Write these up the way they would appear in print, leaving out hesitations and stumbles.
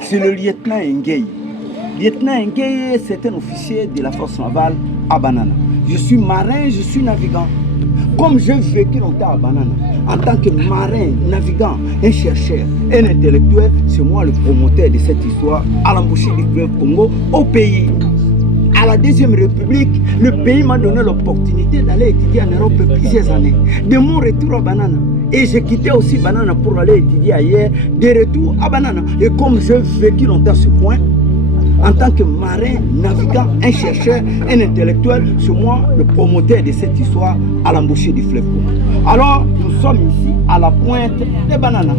C'est le lieutenant Ngueye. Lieutenant Ngueye, c'est un officier de la force navale à Banana. Je suis marin, je suis navigant. Comme j'ai vécu longtemps à Banana, en tant que marin, navigant, un chercheur, un intellectuel, c'est moi le promoteur de cette histoire à l'embouchure du fleuve Congo, au pays. À la Deuxième République, le pays m'a donné l'opportunité d'aller étudier en Europe plusieurs années. De mon retour à Banana, et j'ai quitté aussi Banana pour aller étudier ailleurs, de retour à Banana. Et comme j'ai vécu longtemps ce point, en tant que marin, navigant, un chercheur, un intellectuel, c'est moi le promoteur de cette histoire à l'embouchure du fleuve Congo. Alors, nous sommes ici à la pointe des Bananas.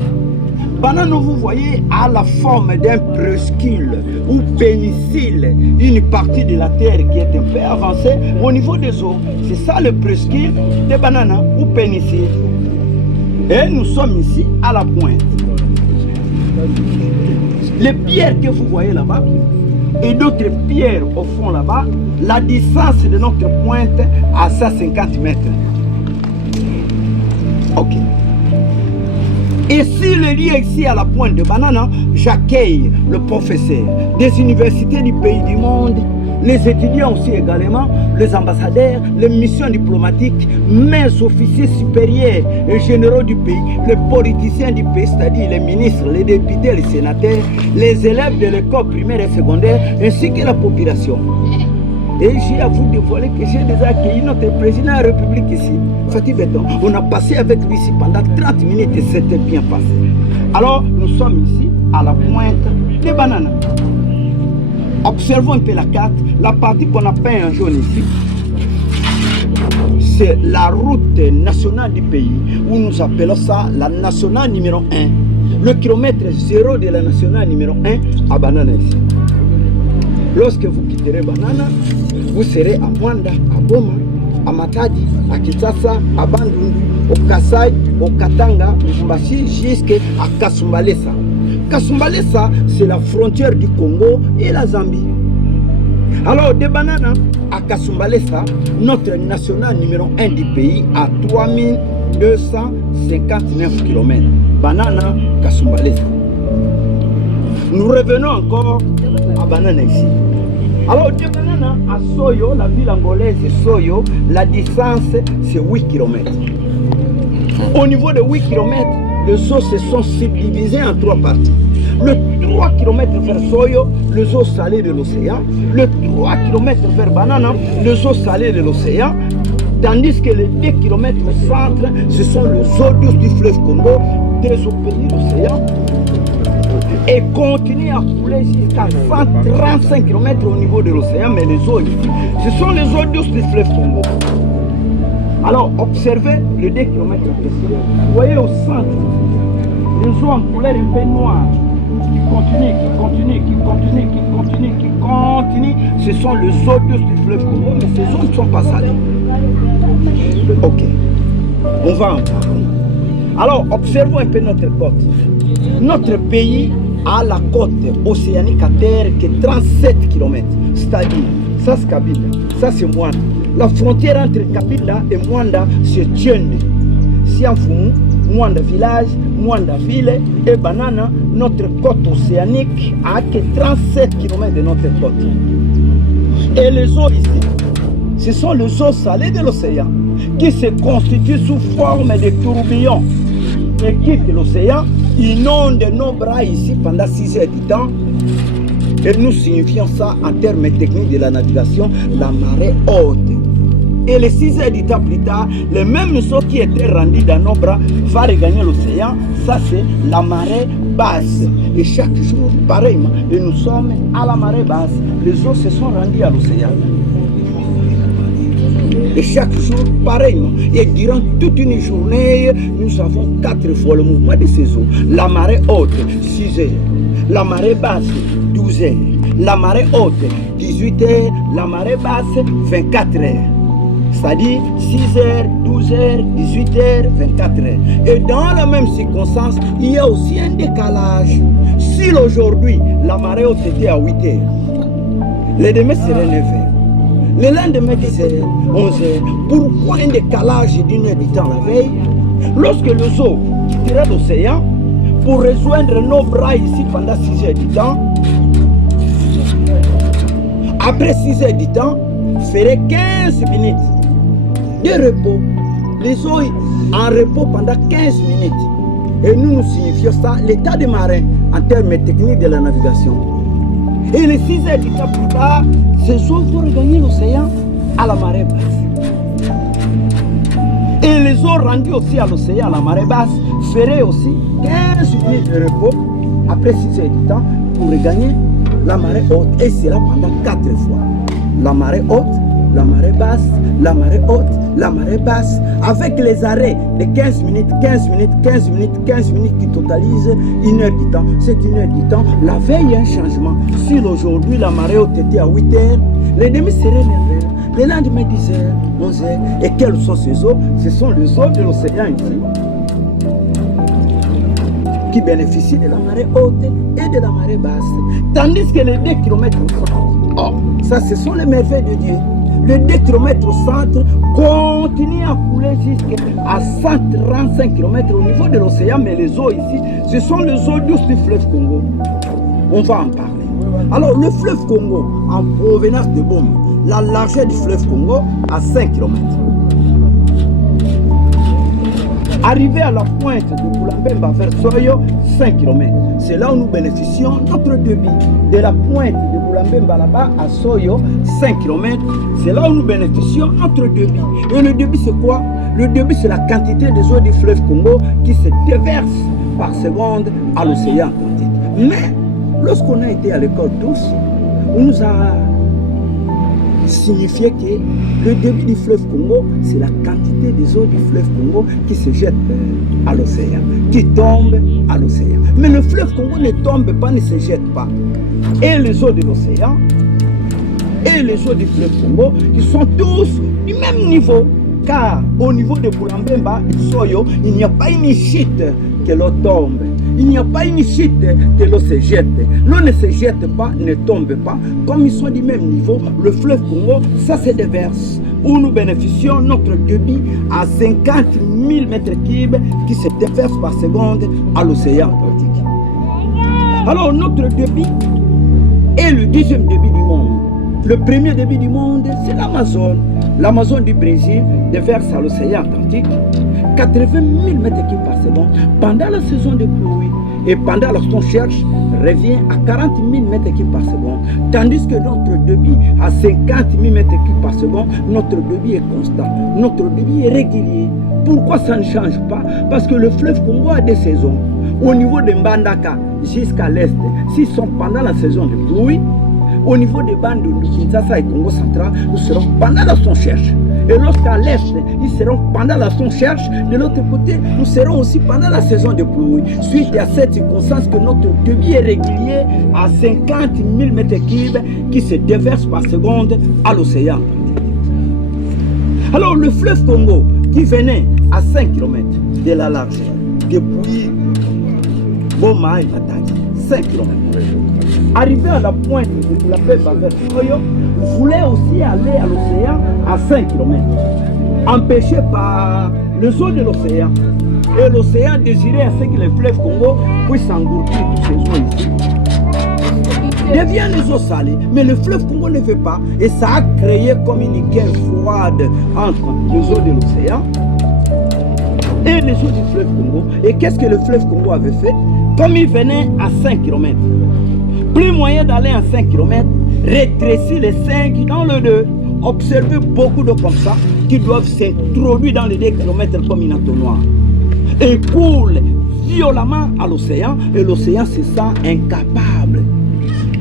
Banana, vous voyez, a la forme d'un presqu'île ou péninsule, une partie de la terre qui est un peu avancée au niveau des eaux. C'est ça le presqu'île des Bananas ou péninsule. Et nous sommes ici à la pointe. Les pierres que vous voyez là-bas et d'autres pierres au fond là-bas, la distance de notre pointe à 150 mètres. Ok. Et si le lieu ici à la pointe de Banana, j'accueille le professeur des universités du pays du monde, les étudiants aussi également, les ambassadeurs, les missions diplomatiques, mes officiers supérieurs et généraux du pays, les politiciens du pays, c'est-à-dire les ministres, les députés, les sénateurs, les élèves de l'école primaire et secondaire, ainsi que la population. Et j'ai à vous dévoiler que j'ai déjà accueilli notre président de la République ici, Fatih Beton. On a passé avec lui ici pendant 30 minutes et c'était bien passé. Alors, nous sommes ici à la pointe des Bananas. Observons un peu la carte. La partie qu'on a peint en jaune ici, c'est la route nationale du pays, où nous appelons ça la nationale numéro 1. Le kilomètre 0 de la nationale numéro 1 à Banana ici. Lorsque vous quitterez Banana, vous serez à Mwanda, à Boma, à Matadi, à Kinshasa, à Bandundu, au Kasai, au Katanga, au Mbashi, jusqu'à Kasumbalesa. Kasumbalesa, c'est la frontière du Congo et la Zambie. Alors, de Banana à Kasumbalesa, notre national numéro 1 du pays à 3259 km. Banana, Kasumbalesa. Nous revenons encore à Banana ici. Alors, de Banana à Soyo, la ville angolaise de Soyo, la distance c'est 8 km. Au niveau de 8 km, les eaux se sont subdivisées en 3 parties. Le 3 km vers Soyo, les eaux salées de l'océan. Le 3 km vers Banana, les eaux salées de l'océan. Tandis que les 2 km au centre, ce sont les eaux douces du fleuve Congo, des eaux pays de l'océan. Et continue à couler jusqu'à 135 km au niveau de l'océan, mais les eaux ici, ce sont les eaux douces du fleuve Congo. Alors, observez le 2 km. Vous voyez au centre, les eaux en couleur un peu noire, qui continuent, qui continuent, qui continuent, qui continuent, qui continuent. Ce sont les eaux douces du fleuve Congo, mais ces eaux ne sont pas salées. Ok, on va en parler. Alors, observons un peu notre côte. Notre pays a la côte océanique à terre qui est 37 km. C'est-à-dire, ça c'est Kabila, ça c'est Mwanda. La frontière entre Kabila et Mwanda, c'est Tchende. Sianfumu, Mwanda village, Mwanda ville et Banana, notre côte océanique a que 37 km de notre côte. Et les eaux ici, ce sont les eaux salées de l'océan qui se constituent sous forme de tourbillons et quittent l'océan, inondent nos bras ici pendant 6 heures du temps. Et nous signifions ça en termes techniques de la navigation, la marée haute. Et les 6 heures du temps plus tard, les mêmes eaux qui étaient rendues dans nos bras vont regagner l'océan. Ça c'est la marée basse. Et chaque jour, pareillement, et nous sommes à la marée basse. Les eaux se sont rendues à l'océan. Et chaque jour, pareillement. Et durant toute une journée, nous avons 4 fois le mouvement de ces eaux. La marée haute, 6 heures. La marée basse, 12 heures. La marée haute, 18 heures. La marée basse, 24 heures. C'est-à-dire 6 heures, 12 heures, 18 heures, 24 heures. Et dans la même circonstance, il y a aussi un décalage. Si aujourd'hui, la marée haute était à 8 heures, le demain serait 9 heures. Le lendemain, 10 heures, 11 heures. Pourquoi un décalage d'une heure du temps la veille? Lorsque les eaux quitteraient l'océan, pour rejoindre nos bras ici pendant 6 heures du temps. Après 6 heures du temps, ferait 15 minutes de repos. Les eaux en repos pendant 15 minutes. Et nous signifions ça, l'état des marins en termes techniques de la navigation. Et les 6 heures du temps plus tard, ces eaux vont regagner l'océan à la marée basse. Et les eaux rendues aussi à l'océan à la marée basse feraient aussi 15 minutes de repos après 6 heures du temps pour regagner la marée haute. Et cela pendant 4 fois. La marée haute, la marée basse, la marée haute, la marée basse, avec les arrêts de 15 minutes, 15 minutes, 15 minutes, 15 minutes qui totalisent 1 heure du temps. C'est 1 heure du temps. La veille, il y a un changement. Si aujourd'hui la marée haute était à 8 heures, les demi seraient 9 heures. Le lendemain 10 heures, 11 heures. Et quelles sont ces eaux? Ce sont les eaux de l'océan ici, qui bénéficient de la marée haute et de la marée basse. Tandis que les 2 km au centre, ça ce sont les merveilles de Dieu. Le 2 km au centre continue à couler jusqu'à 135 km au niveau de l'océan, mais les eaux ici, ce sont les eaux douces du fleuve Congo. On va en parler. Alors le fleuve Congo, en provenance de Boma, la largeur du fleuve Congo à 5 km. Arrivé à la pointe de Boulambemba vers Soyo, 5 km. C'est là où nous bénéficions notre débit. De la pointe de Boulambemba là-bas à Soyo, 5 km. C'est là où nous bénéficions notre débit. Et le débit c'est quoi? Le débit c'est la quantité des eaux du fleuve Congo qui se déverse par seconde à l'océan Atlantique. Mais lorsqu'on a été à l'école tous, on nous a signifié que le débit du fleuve Congo, c'est la quantité des eaux du fleuve Congo qui se jettent à l'océan, qui tombent à l'océan. Mais le fleuve Congo ne tombe pas, ne se jette pas. Et les eaux de l'océan et les eaux du fleuve Congo, ils sont tous du même niveau. Car au niveau de Boulambemba et Soyo, il n'y a pas une chute que l'eau tombe. Il n'y a pas une chute que l'eau se jette. L'eau ne se jette pas, ne tombe pas. Comme ils sont du même niveau, le fleuve Congo, ça se déverse. Où nous bénéficions notre débit à 50 000 mètres cubes qui se déverse par seconde à l'océan Atlantique. Alors notre débit est le 2e débit du monde. Le premier débit du monde, c'est l'Amazone. L'Amazone du Brésil déverse à l'océan Atlantique 80 000 mètres cubes par seconde pendant la saison de pluie. Et pendant lorsqu'on cherche, revient à 40 000 mètres cubes par seconde. Tandis que notre débit à 50 000 mètres cubes par seconde, notre débit est constant. Notre débit est régulier. Pourquoi ça ne change pas? Parce que le fleuve Congo a des saisons. Au niveau de Mbandaka jusqu'à l'est, s'ils sont pendant la saison de pluie, au niveau des bandes de Kinshasa et Congo central, nous serons pendant la saison cherche. Et lorsqu'à l'est, ils seront pendant la saison cherche. De l'autre côté, nous serons aussi pendant la saison de pluie. Suite à cette circonstance que notre débit est régulier à 50 000 mètres cubes qui se déverse par seconde à l'océan. Alors le fleuve Congo qui venait à 5 km de la largeur, depuis Boma et Matadi, 5 km. Arrivé à la pointe de la Bemba vers Soyo, voulait aussi aller à l'océan à 5 km, empêché par les eaux de l'océan. Et l'océan désirait à ce que le fleuve Congo puisse engloutir toutes ces eaux ici. Devient les eaux salées, mais le fleuve Congo ne veut pas. Et ça a créé comme une guerre froide entre les eaux de l'océan et les eaux du fleuve Congo. Et qu'est-ce que le fleuve Congo avait fait? Comme il venait à 5 km, plus moyen d'aller à 5 km, rétrécir les 5 dans le 2. Observez beaucoup de comme ça qui doivent s'introduire dans les 2 km comme une entonnoir. Et coulent violemment à l'océan, et l'océan se sent incapable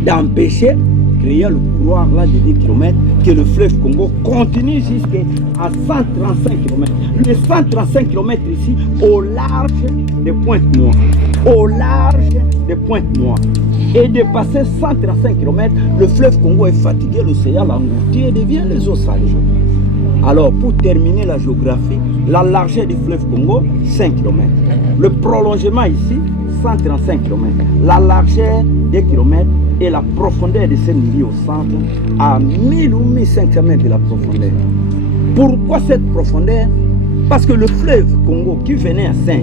d'empêcher, créer le couloir là de 2 km, que le fleuve Congo continue jusqu'à 135 km. Les 135 km ici, au large des Pointes Noires. Au large des Pointes Noires. Et de passer 135 km, le fleuve Congo est fatigué, l'océan l'engloutit et devient les eaux salées. Alors, pour terminer la géographie, la largeur du fleuve Congo, 5 km. Le prolongement ici, 135 km. La largeur des kilomètres et la profondeur de ce milieu au centre à 1000 ou 1500 mètres de la profondeur. Pourquoi cette profondeur? Parce que le fleuve Congo qui venait à 5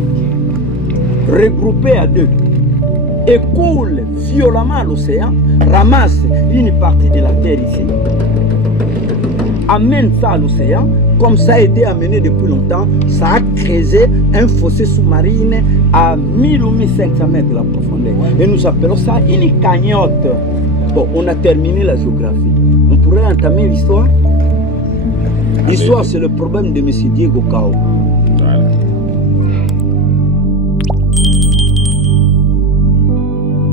regroupés à deux, écoulent violemment l'océan, ramassent une partie de la terre ici, amènent ça à l'océan, comme ça a été amené depuis longtemps, ça a creusé un fossé sous-marin à 1000 ou 1500 mètres de la profondeur. Et nous appelons ça une cagnotte. Bon, on a terminé la géographie. On pourrait entamer l'histoire. L'histoire, c'est le problème de M. Diego Cao. Voilà.